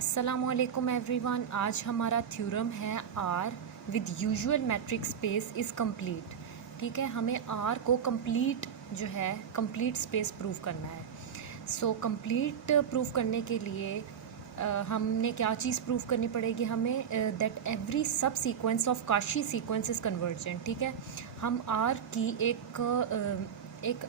अस्सलामुअलैकुम एवरीवन। आज हमारा थ्योरम है R with usual metric space is complete. ठीक है, हमें आर को कंप्लीट जो है कंप्लीट स्पेस प्रूव करना है। सो कंप्लीट प्रूव करने के लिए हमने क्या चीज़ प्रूव करनी पड़ेगी हमें, दैट एवरी सब sequence of Kashi sequence is convergent. ठीक है, हम आर की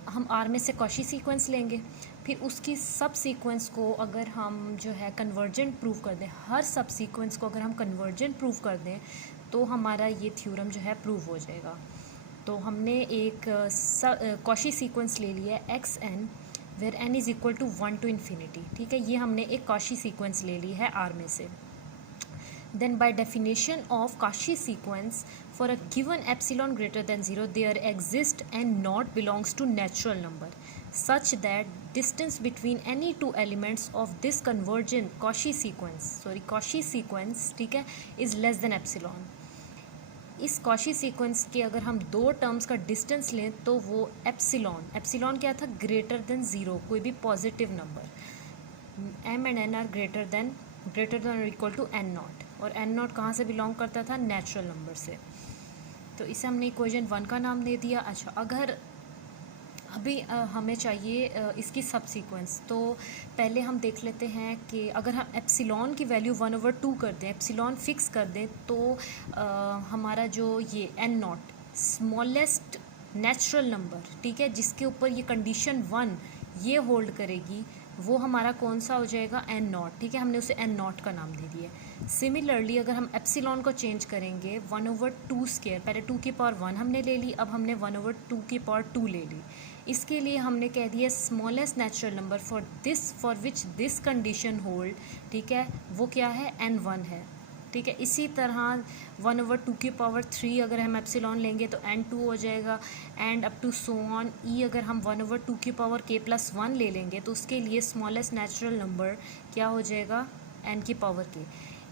हम आर में से कॉशी सीक्वेंस लेंगे, फिर उसकी सब सीक्वेंस को अगर हम जो है कन्वर्जेंट प्रूव कर दें, हर सब सीक्वेंस को अगर हम कन्वर्जेंट प्रूव कर दें तो हमारा ये थ्योरम जो है प्रूव हो जाएगा। तो हमने एक कॉशी सीक्वेंस ले लिया है X N where N is equal to 1 to infinity। ठीक है, ये हमने एक कॉशी सीक्वेंस ले ली है आर में से। Then by definition of Cauchy sequence, for a given epsilon greater than 0, there exists n naught belongs to natural number such that distance between any two elements of this convergent Cauchy sequence ठीक है is less than epsilon। इस Cauchy sequence के अगर हम दो terms का distance लें तो वो एप्सिलॉन क्या था, ग्रेटर देन ज़ीरो, कोई भी positive number. M and N are greater than or equal to N not, और एन नॉट कहाँ से बिलोंग करता था, नेचुरल नंबर से। तो इसे हमने इक्वेशन 1 का नाम दे दिया। अच्छा, अगर अभी हमें चाहिए इसकी सब सीक्वेंस, तो पहले हम देख लेते हैं कि अगर हम एप्सिलॉन की वैल्यू 1/2 कर दें, एप्सिलॉन फिक्स कर दें, तो हमारा जो ये N not smallest natural number, ठीक है, जिसके ऊपर ये कंडीशन 1 ये होल्ड करेगी, वो हमारा कौन सा हो जाएगा, एन नॉट। ठीक है, हमने उसे एन नॉट का नाम दे दिया। सिमिलरली अगर हम एप्सिलॉन को चेंज करेंगे 1/2², पहले 2 की पावर 1 हमने ले ली, अब हमने 1/2 की पावर 2 ले ली। इसके लिए हमने कह दिया smallest natural number for which this condition hold, ठीक है, वो क्या है, n1 है। ठीक है, इसी तरह 1/2 की पावर 3 अगर हम एप्सिलॉन लेंगे तो n2 हो जाएगा, and up to so on ई। अगर हम 1/2 की पावर k+1 ले लेंगे तो उसके लिए स्मॉलेस्ट नेचुरल नंबर क्या हो जाएगा, n की पावर k।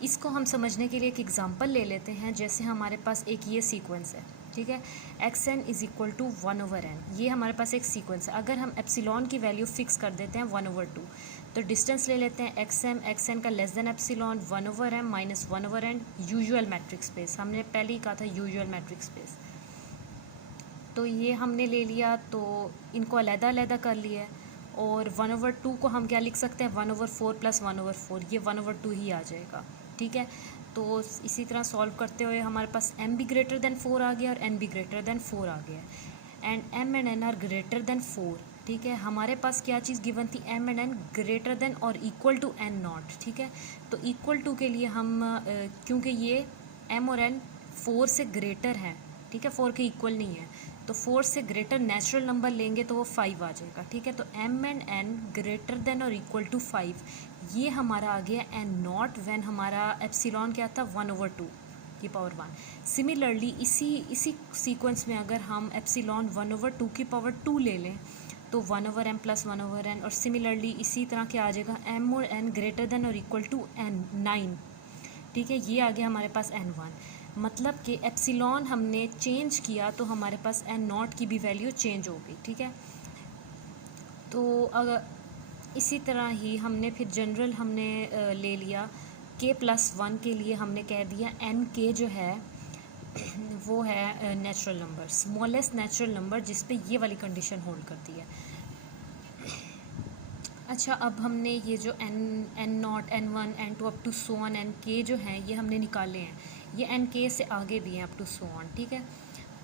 इसको हम समझने के लिए एक एग्जांपल ले लेते हैं। जैसे हमारे पास एक ये सीक्वेंस है, ठीक है, xn is equal to 1/n, ये हमारे पास एक सीक्वेंस है। अगर हम एप्सिलॉन की वैल्यू फिक्स कर देते हैं 1/2, तो डिस्टेंस ले लेते हैं xn का less than epsilon 1/m minus 1/n usual metric space. हमने पहले ही कहा था यूजुअल मैट्रिक स्पेस, तो ये हमने ले लिया, तो इनको अलग-अलग कर लिया है। और 1/2 को हम क्या लिख सकते हैं, 1/4 + 1/4, ये 1/2 ही आ जाएगा। ठीक है, तो इसी तरह सॉल्व करते हुए हमारे पास m भी ग्रेटर देन 4 आ गया और n भी ग्रेटर देन 4 आ गया, and m and n are greater than 4। ठीक है, हमारे पास क्या चीज़ गिवन थी, m and n greater than or equal to n not. ठीक है, तो इक्वल टू के लिए हम क्योंकि ये m और n 4 से ग्रेटर हैं, ठीक है, 4 के इक्वल नहीं है, तो 4 से ग्रेटर नेचुरल नंबर लेंगे तो वो 5 आ जाएगा। ठीक है, तो m and n greater than or equal to 5, ये हमारा आ गया n नॉट व्हेन हमारा एप्सिलॉन क्या था, 1/2 की पावर 1। सिमिलरली इसी सीक्वेंस में अगर हम एप्सिलॉन 1/2 की पावर 2 ले लें तो 1/m + 1/n, और सिमिलरली इसी तरह क्या आ जाएगा, m और n greater than or equal to n 9। ठीक है, ये आ गया हमारे पास n1। मतलब कि एप्सिलॉन हमने चेंज किया तो हमारे पास n नॉट की भी वैल्यू चेंज हो गई। ठीक है, तो अगर इसी तरह ही हमने फिर जनरल हमने ले लिया k+1 के लिए, हमने कह दिया n k जो है वो है natural number, smallest natural number, जिस पे ये वाली कंडीशन होल्ड करती है। अच्छा, अब हमने ये जो n not, n1, n2 up to so on n k जो हैं ये हमने निकाले हैं, ये n k से आगे भी हैं अप टू सो ऑन। ठीक है,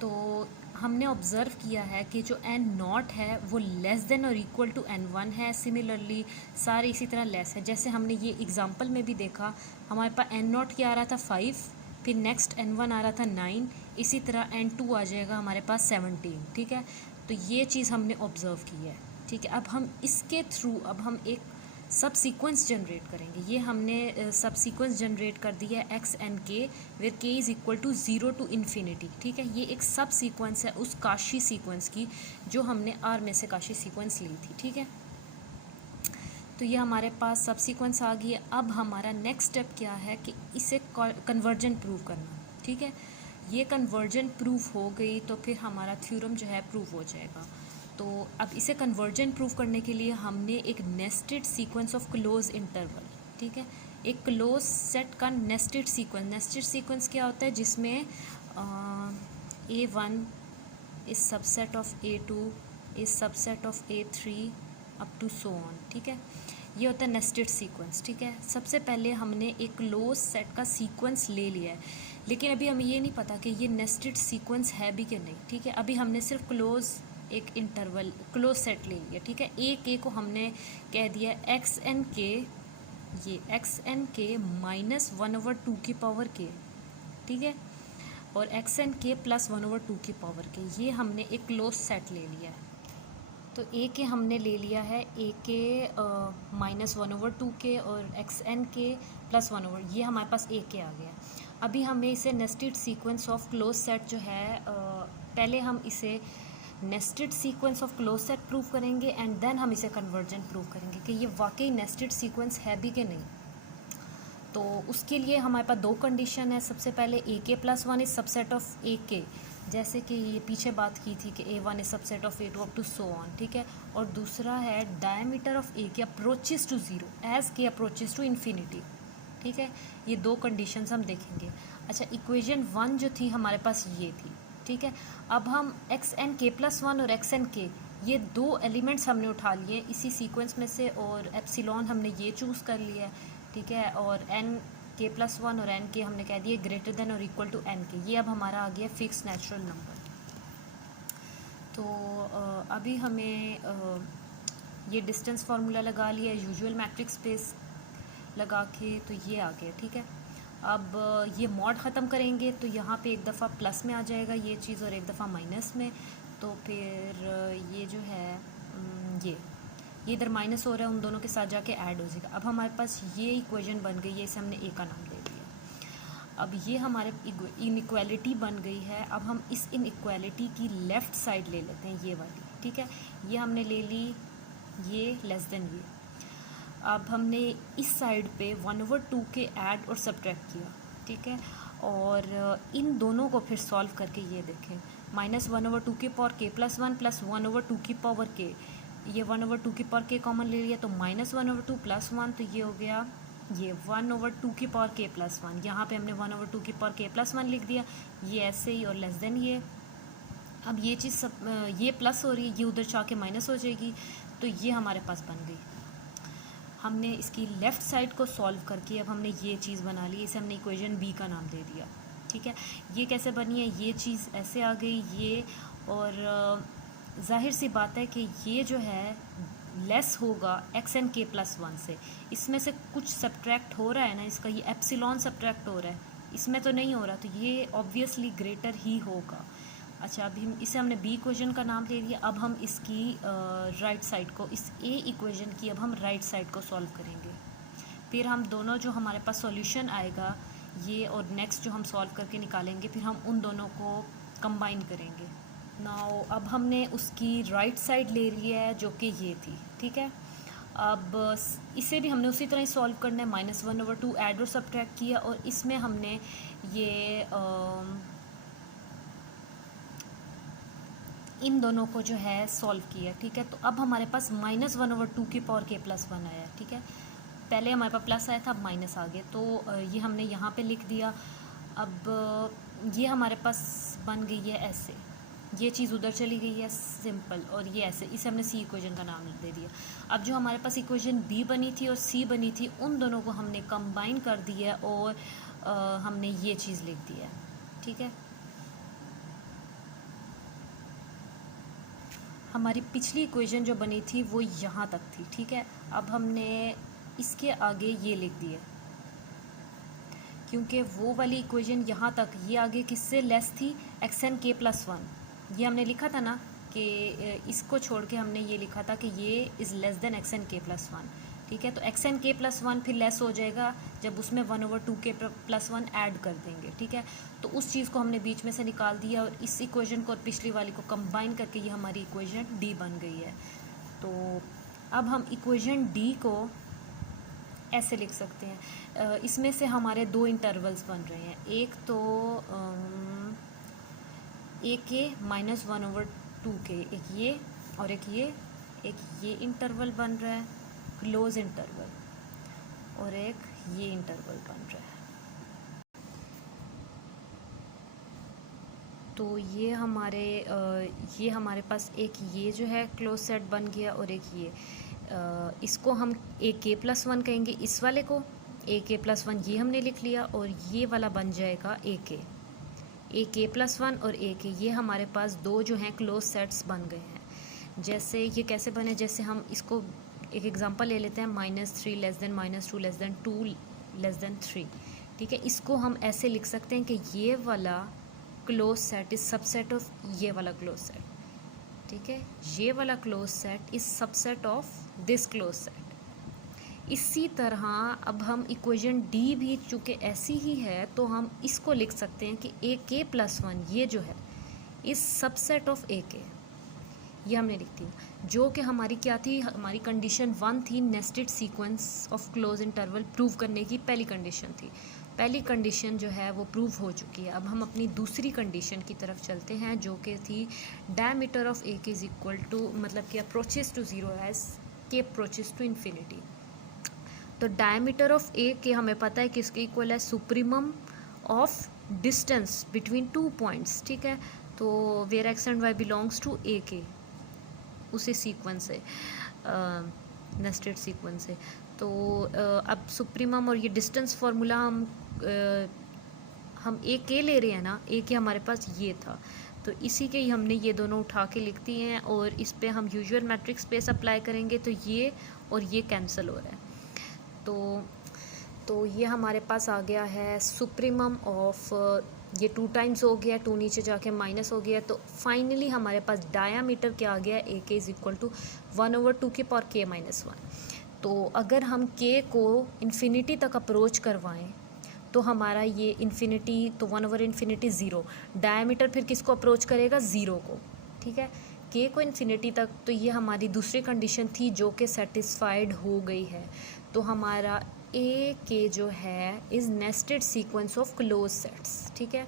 तो हमने ऑब्ज़र्व किया है कि जो n नॉट है वो less than or equal to n1 है। सिमिलरली सारे इसी तरह लेस है। जैसे हमने ये एग्जांपल में भी देखा, हमारे पास n नॉट क्या आ रहा था, 5, फिर नेक्स्ट n1 आ रहा था 9, इसी तरह n2 आ जाएगा हमारे पास 17। ठीक है, तो ये चीज़ हमने ऑब्ज़र्व की है। ठीक है, अब हम इसके थ्रू अब हम एक सब सीक्वेंस जनरेट करेंगे। ये हमने सब सीक्वेंस जनरेट कर दिया है X N K where k is equal to 0 to infinity। ठीक है, ये एक सब सीक्वेंस है उस काशी सीक्वेंस की जो हमने आर में से काशी सीक्वेंस ली थी। ठीक है, तो ये हमारे पास सब सीक्वेंस आ गई है। अब हमारा नेक्स्ट स्टेप क्या है कि इसे कन्वर्जेंट प्रूव करना। ठीक है, ये कन्वर्जेंट प्रूव हो गई तो फिर हमारा थ्योरम जो है प्रूव हो जाएगा। तो अब इसे कन्वर्जेंट प्रूव करने के लिए हमने एक nested sequence of close interval, ठीक है। एक क्लोज सेट का नेस्टेड सीक्वेंस क्या होता है, जिसमें A1 is subset of A2 is subset of A3 up to so on, ठीक है। ये होता है नेस्टेड सीक्वेंस, ठीक है। सबसे पहले हमने एक क्लोज सेट का सीक्वेंस ले लिया है, लेकिन अभी हमें ये नहीं पता कि ये नेस्टेड सीक्वेंस है भी कि नहीं, ठीक है। अभी हमने सिर्फ एक इंटरवल क्लोज सेट ले लिया, ठीक है। ए को हमने कह दिया XNK, ये XNK -1/2 की पावर k, ठीक है, और XNK +1/2 की पावर k, ये हमने एक क्लोज सेट ले लिया है। तो A हमने ले लिया है AK -1/2 के और XNK +1/, ये हमारे पास AK आ गया। अभी हमें इसे nested sequence of close set जो है, पहले हम इसे nested sequence of close set prove करेंगे एंड देन हम इसे कन्वर्जेंट प्रूव करेंगे कि ये वाकई नेस्टेड सीक्वेंस है भी कि नहीं। तो उसके लिए हमारे पास दो कंडीशन है। सबसे पहले AK +1 is subset of AK, जैसे कि ये पीछे बात की थी कि A1 is subset of A2 up to so on, ठीक है। और दूसरा है diameter of AK approaches to 0 as K approaches to infinity, ठीक है। ये दो कंडीशंस हम देखेंगे। अच्छा, इक्वेशन 1 जो थी हमारे पास ये थी, ठीक है। अब हम XNK +1 और XNK, ये दो एलिमेंट्स हमने उठा लिए इसी सीक्वेंस में से, और एप्सिलॉन हमने ये चूज़ कर लिया है, ठीक है। और NK +1 और NK हमने कह दिए greater than or equal to NK। ये अब हमारा आ गया फिक्स नेचुरल नंबर। तो अभी हमें ये डिस्टेंस फार्मूला लगा लिया यूजुअल मैट्रिक्स स्पेस लगा के, तो ये आ गया, ठीक है। अब ये मॉड ख़त्म करेंगे तो यहाँ पे एक दफ़ा प्लस में आ जाएगा ये चीज़ और एक दफ़ा माइनस में, तो फिर ये जो है ये इधर माइनस हो रहा है, उन दोनों के साथ जाके ऐड हो जाएगा। अब हमारे पास ये इक्वेशन बन गई है, इसे हमने ए का नाम दे दिया। अब ये हमारे इनइक्वालिटी बन गई है। अब हम इस इनइक्वालिटी की लेफ़्ट साइड ले लेते हैं, ये वाली, ठीक है। ये हमने ले ली, ये लेस देन ये। अब हमने इस साइड पे 1/2 के ऐड और सब्ट्रैक्ट किया, ठीक है। और इन दोनों को फिर सॉल्व करके ये देखें, -1/2 की पावर k +1 + 1/2 की पावर k, ये 1/2 की पावर k कॉमन ले लिया तो -1/2 + 1, तो ये हो गया ये 1/2 की पावर k + 1। यहाँ पे हमने 1/2 की पावर k + 1 लिख दिया, ये ऐसे ही, और लेस देन ये। अब ये चीज़ सब ये प्लस हो रही है, ये उधर जाके माइनस हो जाएगी, तो ये हमारे पास बन गई। हमने इसकी लेफ़्ट साइड को सॉल्व करके अब हमने ये चीज़ बना ली, इसे हमने इक्वेशन B का नाम दे दिया, ठीक है। ये कैसे बनी है, ये चीज़ ऐसे आ गई ये, और जाहिर सी बात है कि ये जो है लेस होगा XNK +1 से। इसमें से कुछ सब्ट्रैक्ट हो रहा है ना, इसका ये एप्सिलॉन सब्ट्रैक्ट हो रहा है, इसमें तो नहीं हो रहा, तो ये ऑब्वियसली ग्रेटर ही होगा। अच्छा, अभी हम इसे हमने B इक्वेशन का नाम दे दिया। अब हम इसकी राइट साइड को, इस A इक्वेशन की अब हम राइट साइड को सॉल्व करेंगे। फिर हम दोनों जो हमारे पास सॉल्यूशन आएगा ये और नेक्स्ट जो हम सॉल्व करके निकालेंगे, फिर हम उन दोनों को कंबाइन करेंगे। नाउ अब हमने उसकी राइट साइड ले ली है जो कि ये थी, ठीक है। अब इसे भी हमने उसी तरह ही सॉल्व करना है, -1/2 ऐड और सब्ट्रैक्ट किया, और इसमें हमने ये इन दोनों को जो है सॉल्व किया, ठीक है। तो अब हमारे पास -1/2 की पावर k +1 आया, ठीक है। पहले हमारे पास प्लस आया था, अब माइनस आ गया, तो ये हमने यहाँ पे लिख दिया। अब ये हमारे पास बन गई है ऐसे, ये चीज़ उधर चली गई है सिंपल, और ये ऐसे, इसे हमने C इक्वेशन का नाम दे दिया। अब जो हमारे पास इक्वेशन B बनी थी और C बनी थी, उन दोनों को हमने कंबाइन कर दिया और हमने ये चीज़ लिख दिया, ठीक है। हमारी पिछली इक्वेशन जो बनी थी वो यहाँ तक थी, ठीक है। अब हमने इसके आगे ये लिख दिया, क्योंकि वो वाली इक्वेशन यहाँ तक, ये आगे किससे लेस थी, XNK +1। ये हमने लिखा था ना कि इसको छोड़ के हमने ये लिखा था कि ये इज़ लेस देन XNK +1, ठीक है। तो XNK +1 फिर लेस हो जाएगा जब उसमें 1/2 के +1 ऐड कर देंगे, ठीक है। तो उस चीज़ को हमने बीच में से निकाल दिया और इस इक्वेशन को और पिछली वाली को कंबाइन करके ये हमारी इक्वेशन D बन गई है। तो अब हम इक्वेशन D को ऐसे लिख सकते हैं, इसमें से हमारे दो इंटरवल्स बन रहे हैं, एक तो AK -1/2 के, एक ये और एक ये इंटरवल बन रहा है, क्लोज इंटरवल। और एक ये इंटरवल बन रहा है। तो ये हमारे पास एक ये जो है क्लोज सेट बन गया और एक ये इसको हम AK+1 कहेंगे, इस वाले को AK+1 ये हमने लिख लिया, और ये वाला बन जाएगा AK+1 और AK, ये हमारे पास दो जो हैं क्लोज सेट्स बन गए हैं। जैसे ये कैसे बने, जैसे हम इसको एक एग्जांपल ले लेते हैं, -3 less than -2 less than 2 less than 3, ठीक है। इसको हम ऐसे लिख सकते हैं कि ये वाला close set is subset of ये वाला क्लोज सेट, ठीक है। ये वाला close set is subset of this close set. इसी तरह अब हम इक्वेशन डी भी चूँकि ऐसी ही है तो हम इसको लिख सकते हैं कि AK+1 ये जो है इस सबसेट ऑफ AK, ये हमने लिख दी, जो कि हमारी क्या थी, हमारी कंडीशन 1 थी, nested sequence of close interval prove करने की पहली कंडीशन थी। पहली कंडीशन जो है वो प्रूव हो चुकी है। अब हम अपनी दूसरी कंडीशन की तरफ चलते हैं, जो कि थी diameter of AK is equal to, मतलब कि approaches to zero as K approaches to infinity. तो डायमीटर ऑफ AK हमें पता है कि इसके इक्वल है supremum of distance between 2 points, ठीक है। तो where X and Y belongs to AK, उसी सीक्वेंस से, नेस्टेड सीक्वेंस से। तो अब सुप्रीमम और ये डिस्टेंस फार्मूला हम AK ले रहे हैं ना, AK हमारे पास ये था, तो इसी के ही हमने ये दोनों उठा के लिख दिए हैं, और इस पे हम यूजुअल मैट्रिक्स स्पेस अप्लाई करेंगे तो ये और ये कैंसिल हो रहा है। तो ये हमारे पास आ गया है सुप्रीमम ऑफ, ये 2 टाइम्स हो गया, 2 नीचे जाके माइनस हो गया, तो फाइनली हमारे पास डायामीटर क्या आ गया, AK इज इक्वल टू 1/2 की पावर K-1। तो अगर हम K को इन्फिनिटी तक अप्रोच करवाएं तो हमारा ये इन्फिनिटी, तो 1/∞ 0, डायामीटर फिर किसको अप्रोच करेगा, 0 को, ठीक है। K को इन्फिनिटी तक, तो ये हमारी दूसरी कंडीशन थी जो कि सेटिस्फाइड हो गई है। तो हमारा AK जो है is nested sequence of close sets, ठीक है।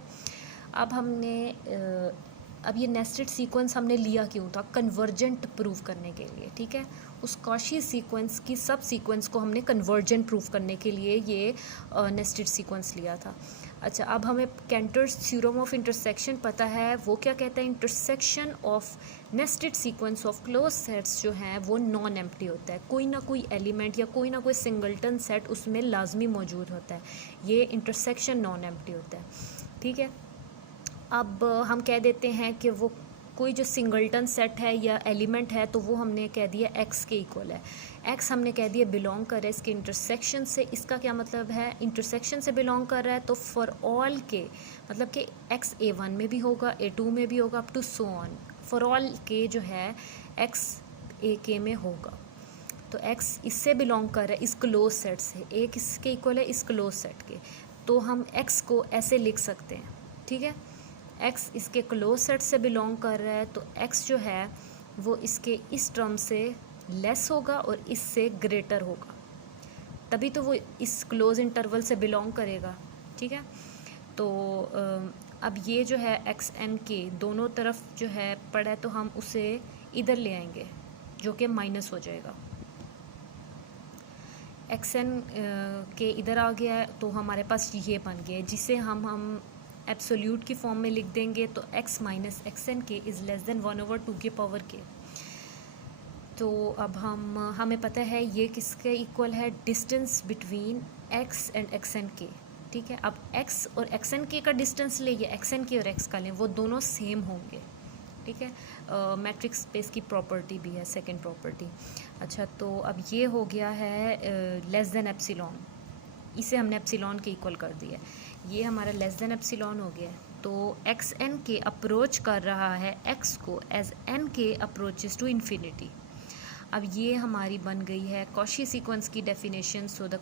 अब ये नेस्टेड सीक्वेंस हमने लिया क्यों था, कन्वर्जेंट प्रूव करने के लिए, ठीक है। उस कॉशी सीक्वेंस की सब सीक्वेंस को हमने कन्वर्जेंट प्रूव करने के लिए ये नेस्टेड सीक्वेंस लिया था। अच्छा, अब हमें कैंटर्स थ्योरम ऑफ इंटरसेक्शन पता है, वो क्या कहता है, intersection of nested sequence of close sets जो हैं वो नॉन एम्प्टी होता है, कोई ना कोई एलिमेंट या कोई ना कोई सिंगल्टन सेट उसमें लाजमी मौजूद होता है, ये इंटरसेक्शन नॉन एम्प्टी होता है, ठीक है। अब हम कह देते हैं कि वो कोई जो सिंगल्टन सेट है या एलिमेंट है, तो वो हमने कह दिया X के इक्वल है, X हमने कह दिया बिलोंग कर रहा है इसके इंटरसेक्शन से। इसका क्या मतलब है, इंटरसेक्शन से बिलोंग कर रहा है, तो फॉर ऑल के मतलब कि X A1 में भी होगा, A2 में भी होगा, up to so on, for all K जो है X AK में होगा। तो X इससे बिलोंग कर रहा है, इस क्लोज सेट से, A किसके इक्वल है, इस क्लोज सेट के, तो हम X को ऐसे लिख सकते हैं, ठीक है। X इसके क्लोज सेट से बिलोंग कर रहा है, तो X जो है वो इसके इस टर्म से लेस होगा और इससे ग्रेटर होगा, तभी तो वो इस क्लोज इंटरवल से बिलोंग करेगा, ठीक है। तो अब ये जो है XN दोनों तरफ जो है पड़ा है, तो हम उसे इधर ले आएंगे जो कि माइनस हो जाएगा। XN के इधर आ गया है, तो हमारे पास ये बन गया है, जिसे हम एब्सोल्यूट की फॉर्म में लिख देंगे, तो X minus XN is less than 1/2 की पावर K। तो अब हमें पता है ये किसके इक्वल है, distance between X and XN, ठीक है। अब X और XN का डिस्टेंस ले, या XN और X का लें, वो दोनों सेम होंगे, ठीक है। मैट्रिक्स स्पेस की प्रॉपर्टी भी है, सेकंड प्रॉपर्टी। अच्छा, तो अब ये हो गया है लेस देन एप्सिलॉन, इसे हमने एप्सिलॉन के इक्वल कर दिया, ये हमारा लेस देन एप्सिलॉन हो गया। तो XN के अप्रोच कर रहा है X को एज N के अप्रोचेस टू इन्फिनिटी। अब ये हमारी बन गई है कॉशी सीक्वेंस की definition. So the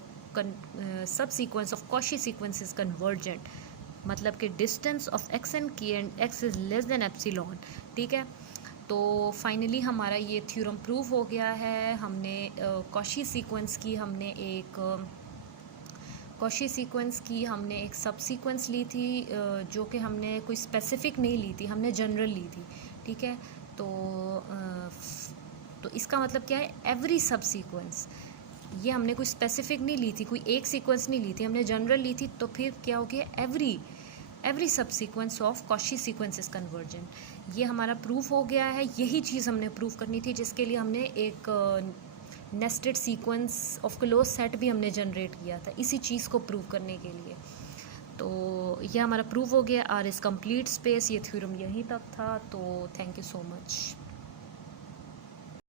sub sequence of Cauchy sequence is convergent, मतलब कि distance of XN and X is less than epsilon, ठीक है। तो फाइनली हमारा ये थ्योरम प्रूव हो गया है। हमने कॉशी सीक्वेंस की हमने एक सब सीक्वेंस ली थी, जो कि हमने कोई स्पेसिफिक नहीं ली थी, हमने जनरल ली थी, ठीक है। तो इसका मतलब क्या है, एवरी सब सीक्वेंस ये हमने कोई स्पेसिफिक नहीं ली थी, कोई एक सीक्वेंस नहीं ली थी, हमने जनरल ली थी। तो फिर क्या हो गया, एवरी सब sequence of Cauchy sequence is convergent. ये हमारा प्रूफ हो गया है। यही चीज़ हमने प्रूफ करनी थी, जिसके लिए हमने एक nested sequence of close set भी हमने जनरेट किया था, इसी चीज़ को प्रूव करने के लिए। तो ये हमारा प्रूफ हो गया। आर इज़ कंप्लीट स्पेस, ये थ्योरम यहीं तक था। तो थैंक यू सो मच।